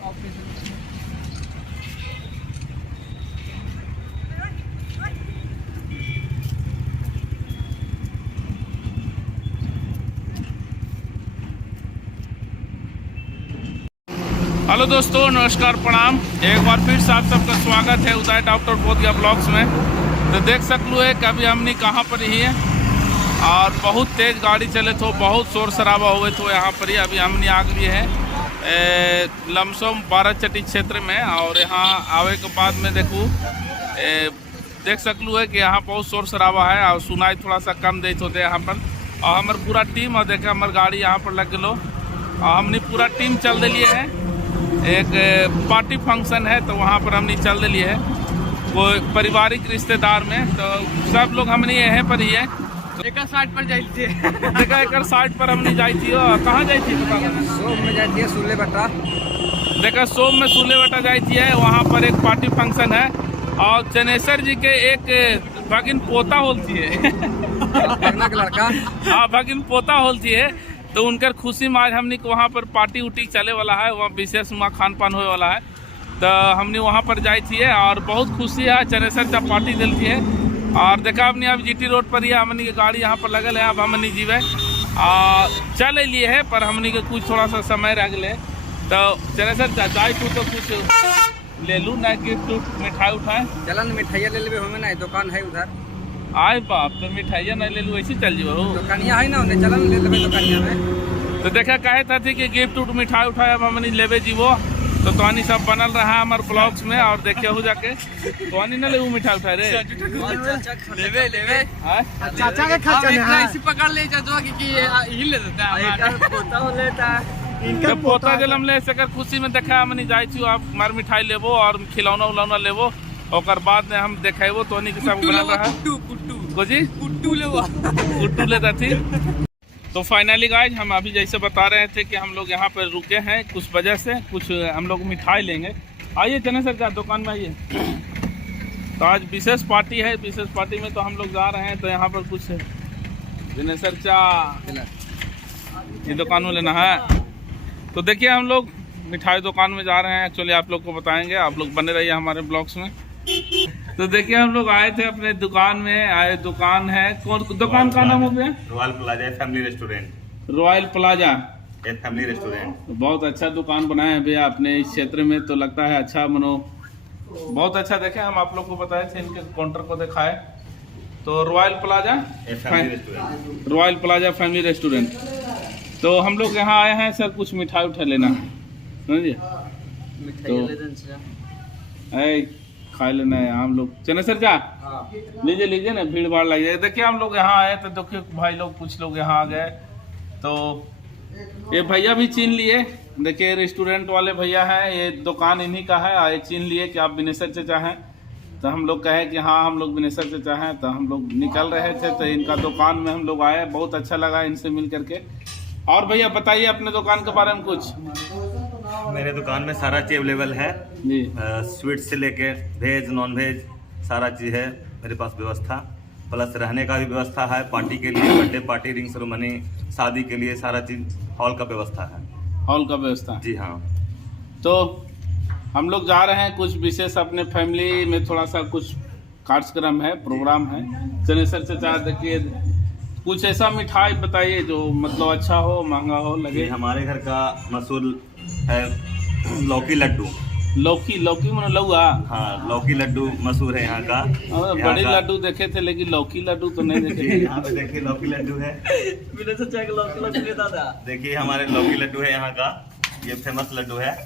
Hello दोस्तों, नमस्कार, प्रणाम। एक बार फिर से आप सबका स्वागत है उदय डॉक्टर बोधिया ब्लॉग्स में। तो देख सकलू है कि अभी हमने कहाँ पर ही है और बहुत तेज़ गाड़ी चले तो बहुत शोर शराबा हुए तो यहाँ पर ही अभी हमने आ गए हैं लमसम 12 चट्टी क्षेत्र में। और यहाँ आवे के बाद में देख सकलू है कि यहाँ बहुत शोर शराबा है और सुनाई थोड़ा सा कम देते होते यहाँ पर। और हमारे पूरा टीम और देखे हमारे गाड़ी यहाँ पर लग गलो और हमने पूरा टीम चल दिलिए है। एक पार्टी फंक्शन है तो वहाँ पर हमने चल दिली है कोई पारिवारिक रिश्तेदार में। तो सब लोग हमने यहाँ पर ही है। एक साइड पर जाती देखा एक साइड पर हमने जाई थी। कहाँ जाई थी? सोम में जाती है सुले बटा। देखा सोम में सुले बटा जाती है। वहाँ पर एक पार्टी फंक्शन है और चनेश्वर जी के एक भगिन पोता होती है लड़का। हाँ, भगिन पोता होती है। तो उनकर खुशी में आज हमने वहाँ पर पार्टी उटी चले वाला है। वहाँ विशेष वहाँ खान पान होने वाला है तो हमने वहाँ पर जाई थी और बहुत खुशी है। चनेश्वर जब पार्टी दिलती है और देखा हमने अब जीटी रोड पर ही हमने की गाड़ी यहाँ पर लगल है। अब हमने जीवे चल लिए है पर हमने के कुछ थोड़ा सा समय रह गए तो चनेश्वर जाए तो कुछ ले लूँ ना, गिफ्ट मिठाई उठाए। चला न मिठाइया ले लेबे हमें ना, दुकान है उधर। आए बाप, तो मिठाइया नहीं ले लूँ ऐसे चल जीव दुकानिया है ना उन्हें, चला ले लेबे दुकानिया में। तो देखा कहे था कि गिफ्ट उट मिठाई उठाए अब हमने लेवे जीवो तो तोहनी सब बनल रहा है हमारे ब्लॉग्स में। और देखे हो जाके तोहनी ना ले मिठाई उठाए रे लेबे लेबे चाचा के खर्चा ऐसे पकड़ ले चाचा की हिल देता है पोता हो लेता है इनका पोता जलम ले सकर खुशी में देखा हमने जाई छी आप मार मिठाई लेबो और खिलौना उलौना लेबो और बाद में हम देखेबो तोहनी के सब बनल रहा है कुट्टू लेता थी। तो फाइनली गाइज हम अभी जैसे बता रहे थे कि हम लोग यहाँ पर रुके हैं कुछ वजह से, कुछ हम लोग मिठाई लेंगे। आइए चनेश्वर क्या दुकान में आइए। तो आज विशेष पार्टी है, विशेष पार्टी में तो हम लोग जा रहे हैं। तो यहाँ पर कुछ चनेश्वर चा ये दुकान में लेना है। तो देखिए हम लोग मिठाई दुकान में जा रहे हैं। एक्चुअली आप लोग को बताएंगे, आप लोग बने रहिए हमारे ब्लॉग्स में। तो देखिए हम लोग आए थे अपने दुकान में। आए दुकान है, कौन दुकान का नाम हो गया? Royal plaza family restaurant. Royal plaza family restaurant बहुत अच्छा दुकान बनाए हैं भैया अपने इस क्षेत्र में। तो लगता है अच्छा मनो बहुत अच्छा। देखे हम आप लोग को बताए थे, इनके काउंटर को दिखाए। तो रॉयल प्लाजा फैमिली रेस्टोरेंट। तो हम लोग यहाँ आए हैं सर कुछ मिठाई उठा लेना समझिए। तो खा लेना है हम लोग। चनेश्वर जा लीजिए लीजिए ना, भीड़ भाड़ लग जाए। देखिए हम लोग यहाँ आए तो देखिए भाई लोग कुछ लोग यहाँ आ गए तो ये भैया भी चीन लिए। देखिए रेस्टोरेंट वाले भैया हैं, ये दुकान इन्हीं का है। आए चीन लिए कि आप बिनेश्वर चचा हैं। तो हम लोग कहे कि हाँ हम लोग बिनेश्वर चचा हैं। तो हम लोग निकल रहे थे तो इनका दुकान में हम लोग आए, बहुत अच्छा लगा इनसे मिल करके। और भैया बताइए अपने दुकान के बारे में कुछ। मेरे दुकान में सारा चीज अवेलेबल है जी, स्वीट से लेके वेज नॉन वेज सारा चीज है मेरे पास व्यवस्था। प्लस रहने का भी व्यवस्था है, पार्टी के लिए बर्थडे पार्टी, रिंग सेरेमनी, शादी के लिए सारा चीज हॉल का व्यवस्था है। हॉल का व्यवस्था जी हाँ। तो हम लोग जा रहे हैं कुछ विशेष अपने फैमिली में, थोड़ा सा कुछ कार्यक्रम है, प्रोग्राम है। चनेश्वर चचा देखिए कुछ ऐसा मिठाई बताइए जो मतलब अच्छा हो, महंगा हो लगे। हमारे घर का मशहूर है लौकी लड्डू। लौकी मन लौआ। हाँ, लौकी लड्डू मशहूर है यहाँ का। बड़े लड्डू देखे थे लेकिन लौकी लड्डू तो नहीं देखे थे। यहाँ पे देखिए लौकी लड्डू है। देखिए हमारे लौकी लड्डू है यहाँ का, ये फेमस लड्डू है।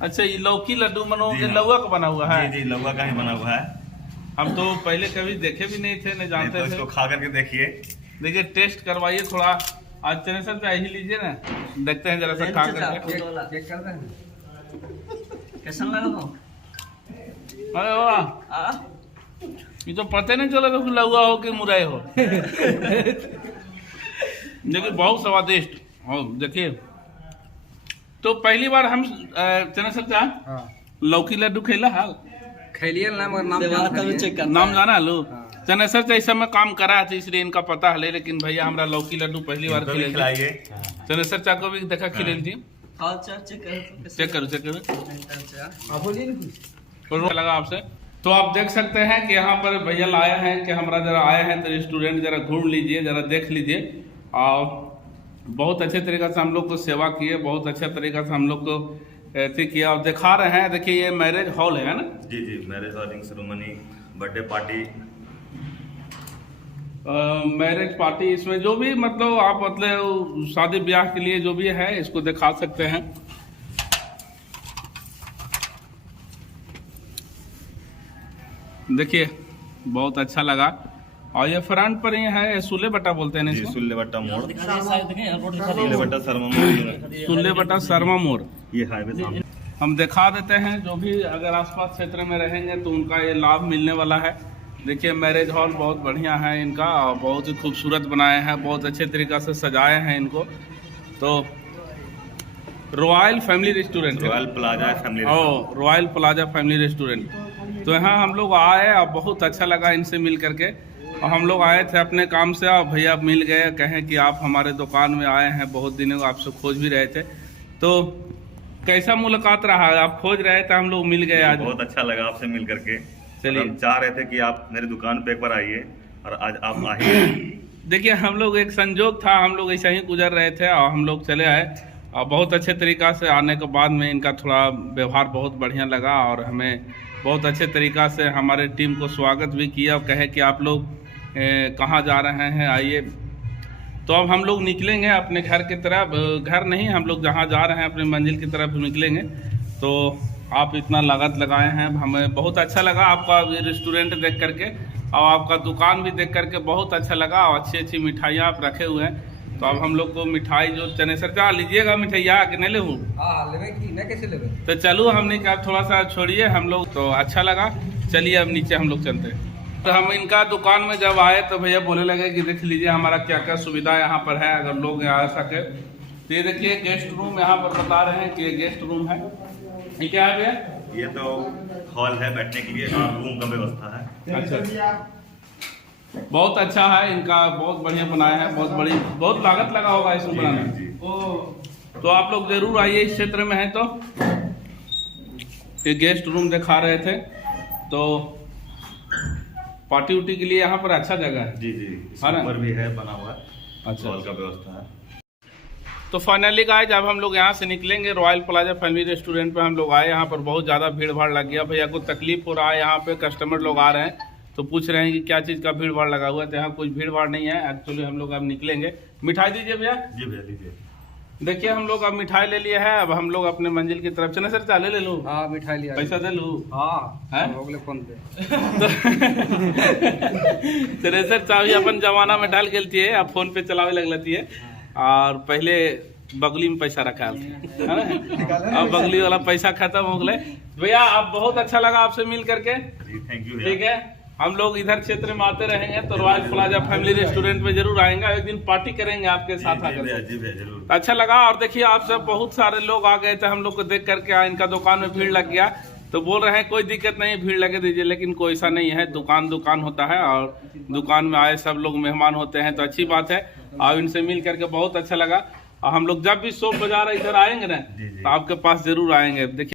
अच्छा, ये लौकी लड्डू मनो लौआ का बना हुआ है? जी, लौका का ही बना हुआ है। हम तो पहले कभी देखे भी नहीं थे, नहीं जानते थे। इसको खा करके देखिए, देखिए टेस्ट करवाइए थोड़ा। आज चनेश्वर पे ही लीजिए ना, देखते हैं जरा सा खा करके। चेक कर दें कैसा लगा? अरे वाह, ये तो पता नहीं चला कि लौआ हो कि मुरई हो। देखिए बहुत स्वादिष्ट हो। देखिए तो पहली बार हम चनेश्वर का लौकी लड्डू खेला हाल खैलिए ना, मगर नाम जाना लो। चनेश्वर से इस समय काम करा है इसलिए इनका पता है, लेकिन भैया हमारा लौकी लड्डू पहली बार खिलाइए। चनेश्वर चा को भी देखा खिले थी। हाल चाल चेक करो। चेक करो चेक करो। आप बोलिए ना कुछ। तो लगा आपसे तो आप देख सकते हैं कि यहाँ पर भैया आया है कि हमारा जरा आए हैं तो रेस्टोरेंट जरा घूम लीजिए, जरा देख लीजिए। और बहुत अच्छे तरीक़े से हम लोग को सेवा किए, बहुत अच्छे तरीक़े से हम लोग को अथी किया और दिखा रहे हैं। देखिए ये मैरिज हॉल है ना? जी जी, मैरिज और ring ceremony, birthday party, marriage party, इसमें जो भी मतलब आप मतलब शादी ब्याह के लिए जो भी है इसको दिखा सकते हैं। देखिए बहुत अच्छा लगा। और ये फ्रंट पर ये है सुल्ले बट्टा बोलते हैं ना इसको? सुल्ले बट्टा मोड़, सुल्ले सुल्ले बट्टा शर्मा मोड़, सुल्ले बट्टा शर्मा मोड़। ये हाईवे सामने। हम दिखा देते हैं जो भी अगर आसपास क्षेत्र में रहेंगे तो उनका ये लाभ मिलने वाला है। देखिए मैरिज हॉल बहुत बढ़िया है इनका और बहुत ही खूबसूरत बनाए हैं, बहुत अच्छे तरीक़े से सजाए हैं इनको। तो royal family restaurant, royal plaza family, royal plaza family restaurant. तो यहाँ हम लोग आए और बहुत अच्छा लगा इनसे मिल करके। और हम लोग आए थे अपने काम से और भैया मिल गए, कहें कि आप हमारे दुकान में आए हैं, बहुत दिनों आपसे खोज भी रहे थे। तो कैसा मुलाकात रहा? आप खोज रहे थे, हम लोग मिल गए आज। बहुत अच्छा लगा आपसे मिल करके। चलिए, हम चाह रहे थे कि आप मेरी दुकान पे एक बार आइए और आज आप आ ही गए। देखिए हम लोग एक संजोग था, हम लोग ऐसा ही गुजर रहे थे और हम लोग चले आए। और बहुत अच्छे तरीक़ा से आने के बाद में इनका थोड़ा व्यवहार बहुत बढ़िया लगा और हमें बहुत अच्छे तरीक़ा से हमारे टीम को स्वागत भी किया और कहे कि आप लोग कहाँ जा रहे हैं, आइए। तो अब हम लोग निकलेंगे अपने घर की तरफ, घर नहीं, हम लोग जहाँ जा रहे हैं अपने मंजिल की तरफ निकलेंगे। तो आप इतना लागत लगाए हैं, हमें बहुत अच्छा लगा आपका रेस्टोरेंट देख करके और आपका दुकान भी देख करके बहुत अच्छा लगा और अच्छी अच्छी मिठाइयाँ आप रखे हुए हैं। तो अब हम लोग को मिठाई जो चनेसर का लीजिएगा मिठाइया कि नहीं ले कैसे लेवे? तो चलो हमने कहा थोड़ा सा छोड़िए हम लोग, तो अच्छा लगा। चलिए अब नीचे हम लोग चलते हैं। तो हम इनका दुकान में जब आए तो भैया बोलने लगे कि देख लीजिए हमारा क्या क्या सुविधा यहाँ पर है अगर लोग यहाँ आ सके। तो ये देखिए गेस्ट रूम यहाँ पर बता रहे हैं कि ये गेस्ट रूम है। ये क्या है भैया? ये तो हॉल है बैठने के लिए और रूम का व्यवस्था है। अच्छा, बहुत अच्छा है इनका, बहुत बढ़िया बनाया है, बहुत बड़ी बहुत लागत लगा होगा इसमें बनाने में। तो आप लोग जरूर आइए इस क्षेत्र में है। तो ये गेस्ट रूम दिखा रहे थे, तो पार्टी उटी के लिए यहाँ पर अच्छा जगह है। जी जी, ऊपर भी है बना हुआ, अच्छा हॉल का व्यवस्था है। तो फाइनली गाइस जब हम लोग यहाँ से निकलेंगे रॉयल प्लाजा फैमिली रेस्टोरेंट पे हम लोग आए, यहाँ पर बहुत ज़्यादा भीड़ भाड़ लग गया। भैया को तकलीफ हो रहा है, यहाँ पे कस्टमर लोग आ रहे हैं तो पूछ रहे हैं कि क्या चीज़ का भीड़ भाड़ लगा हुआ है। तो यहाँ कुछ भीड़ भाड़ नहीं है एक्चुअली। हम लोग अब निकलेंगे। मिठाई दीजिए भैया। जी भैया दीजिए। देखिए हम लोग अब मिठाई ले लिए है, अब हम लोग अपने मंजिल की तरफ चले। सर चाले ले लूँ? हाँ मिठाई लिया, पैसा दे लूँ? हाँ हो गए फोन पे। चले सर चाबी अपन जमाना में डाल गेलती है, अब फोन पे चलावे लग लेती है। और पहले बगली में पैसा रखा है ना, अब बगली वाला पैसा खत्म हो गए। भैया अब बहुत अच्छा लगा आपसे मिल करके। Thank you. ठीक है, हम लोग इधर क्षेत्र में आते रहेंगे तो रॉयल प्लाजा फैमिली रेस्टोरेंट में जरूर आएंगे, एक दिन पार्टी करेंगे आपके साथ आकर। जरूर। अच्छा लगा। और देखिए आप सब बहुत सारे लोग आ गए थे, हम लोग को देख करके इनका दुकान में भीड़ लग गया। तो बोल रहे हैं कोई दिक्कत नहीं, भीड़ लगे दीजिए, लेकिन कोई ऐसा नहीं है। दुकान होता है और दुकान में आए सब लोग मेहमान होते हैं, तो अच्छी बात है। और इनसे मिल करके बहुत अच्छा लगा। और हम लोग जब भी शॉप बाजार इधर आएंगे ना तो आपके पास जरूर आएंगे। देखिए